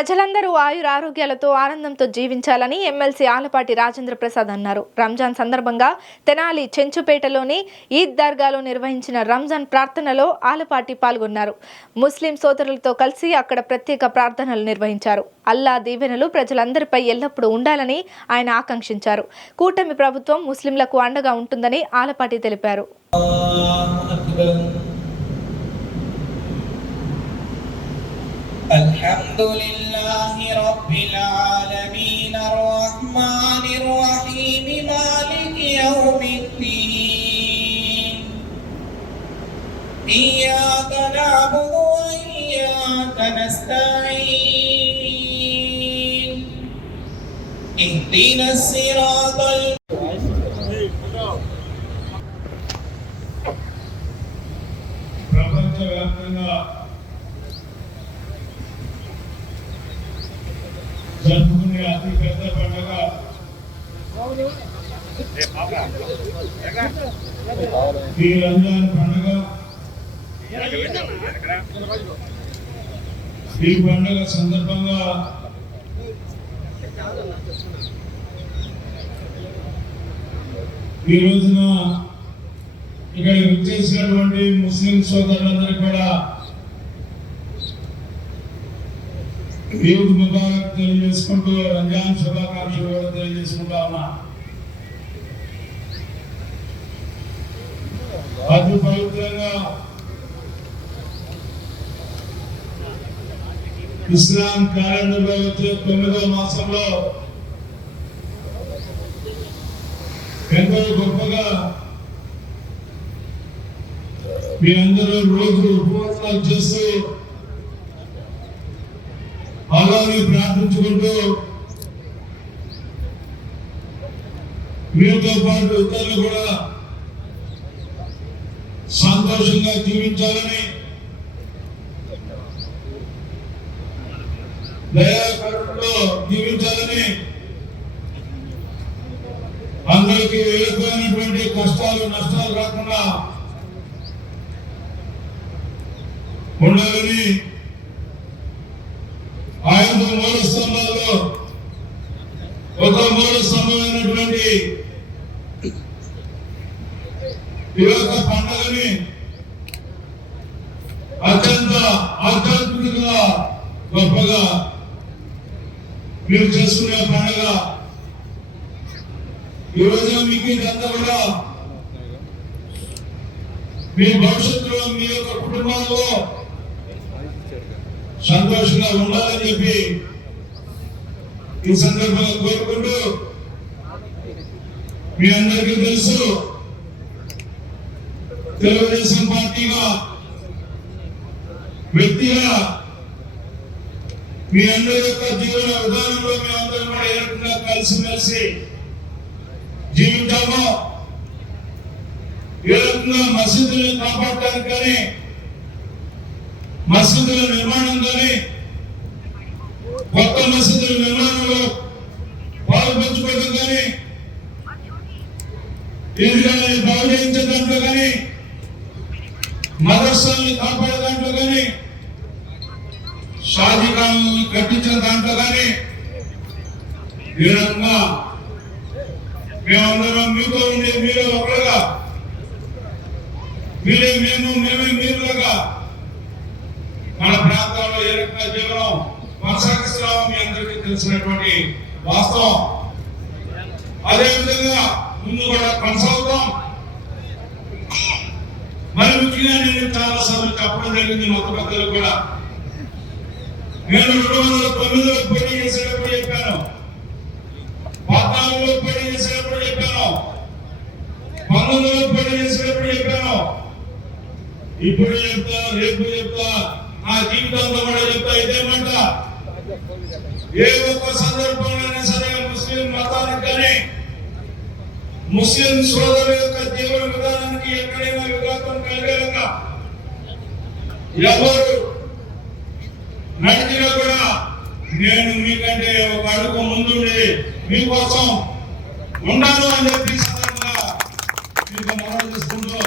ప్రజలందరూ ఆయురారోగ్యాలతో ఆనందంతో జీవించాలని ఎమ్మెల్సీ ఆలపాటి రాజేంద్ర ప్రసాద్ అన్నారు. రంజాన్ సందర్భంగా తెనాలి చెంచుపేటలోని ఈద్ దర్గాలో నిర్వహించిన రంజాన్ ప్రార్థనలో ఆలపాటి పాల్గొన్నారు. ముస్లిం సోదరులతో కలిసి అక్కడ ప్రత్యేక ప్రార్థనలు నిర్వహించారు. అల్లా దీవెనలు ప్రజలందరిపై ఎల్లప్పుడూ ఉండాలని ఆయన ఆకాంక్షించారు. కూటమి ప్రభుత్వం ముస్లింలకు అండగా ఉంటుందని ఆలపాటి తెలిపారు. الحمد لله رب العالمين الرحمن الرحيم مالك يوم الدين إياك نعبد وإياك نستعين اهدنا الصراط జరుపుకునే అతి పెద్ద పండుగ ఈ రంజాన్ పండుగ. ఈ పండుగ సందర్భంగా ఈ రోజున ఇక్కడ వచ్చేసినటువంటి ముస్లిం సోదరులందరికీ కూడా ఈద్ ముబారక్ తెలియజేసుకుంటూ రంజాన్ శుభాకాంక్షలు కూడా తెలియజేసుకుంటా ఉన్నా. అతి పవిత్రంగా ఇస్లాం క్యాలెండర్లో వచ్చే 9వ మాసంలో ఎంతో గొప్పగా మీ అందరూ రోజు ఉపవాసాలు చేస్తూ అలాగే ప్రార్థించుకుంటూ మీతో పాటు ఇతరులు కూడా సంతోషంగా జీవించాలని, దయాకరుణలో జీవించాలని, అందరికీ వెళ్ళిపోయినటువంటి కష్టాలు నష్టాలు రాకుండా ఉండాలని, ఆయన మూల స్తంభాల్లో ఒక మూల స్తంభమైనటువంటి ఈ యొక్క పండుగని అత్యంత ఆధ్యాత్మికంగా గొప్పగా మీరు చేసుకునే పండుగ. ఈ రోజున మీకు ఇదంతా కూడా మీ భవిష్యత్తులో మీ యొక్క కుటుంబాల్లో సంతోషంగా ఉండాలని చెప్పి ఈ సందర్భంగా కోరుకుంటూ, మీ అందరికీ తెలుసు తెలుగుదేశం పార్టీగా వ్యక్తిగా మీ అందరి యొక్క జీవన విధానంలో మేమందరం కూడా ఏ రకంగా కలిసిమెలిసి జీవించామో, ఏ రకంగా మసీదులను కాపాడటానికి కానీ, మసీదుల నిర్మాణం కానీ, కొత్త మసీదుల నిర్మాణంలో పాల్పంచుకోవడం కానీ, ఈద్గాని బాగు చేయించే దాంట్లో కానీ, మదర్సాల్ని కాపాడే దాంట్లో కానీ, షాదీఖానాలను కట్టించిన దాంట్లో కానీ, ఈ రకంగా మేమందరం మీతో ఉండే మీరే ఒకరుగా, మీరే మేము మేమే మీరులాగా మన ప్రాంతంలో ఏ రకంగా జీవనం కొనసాగిస్తున్నామో మీ అందరికీ తెలిసినటువంటి వాస్తవం. అదేవిధంగా ముందు కూడా కొనసాగుతాం. మరి ముఖ్యంగా నేను చాలా సార్లు చెప్పడం జరిగింది మత పెద్దలు కూడా. నేను 2009లో పోటీ చేసేటప్పుడు చెప్పాను, 14లో పోటీ చేసేటప్పుడు చెప్పాను, 19లో పోటీ చేసేటప్పుడు చెప్పాను, ఇప్పుడు చెప్తా, రేపు చెప్తా, నా జీవితంలో కూడా చెప్తా ఇదే మాట. ఏ ఒక్క సందర్భంలోనే సరే ముస్లిం మతానికి కానీ, ముస్లిం సోదరుల యొక్క జీవన విధానానికి ఎక్కడైనా విఘాతం కలిగేలాగా ఎవరు నడిచినా కూడా నేను మీకంటే ఒక అడుగు ముందుండి మీకోసం ఉన్నాను అని చెప్పి సందర్భంగా మీకు మనవి చేసుకుంటూ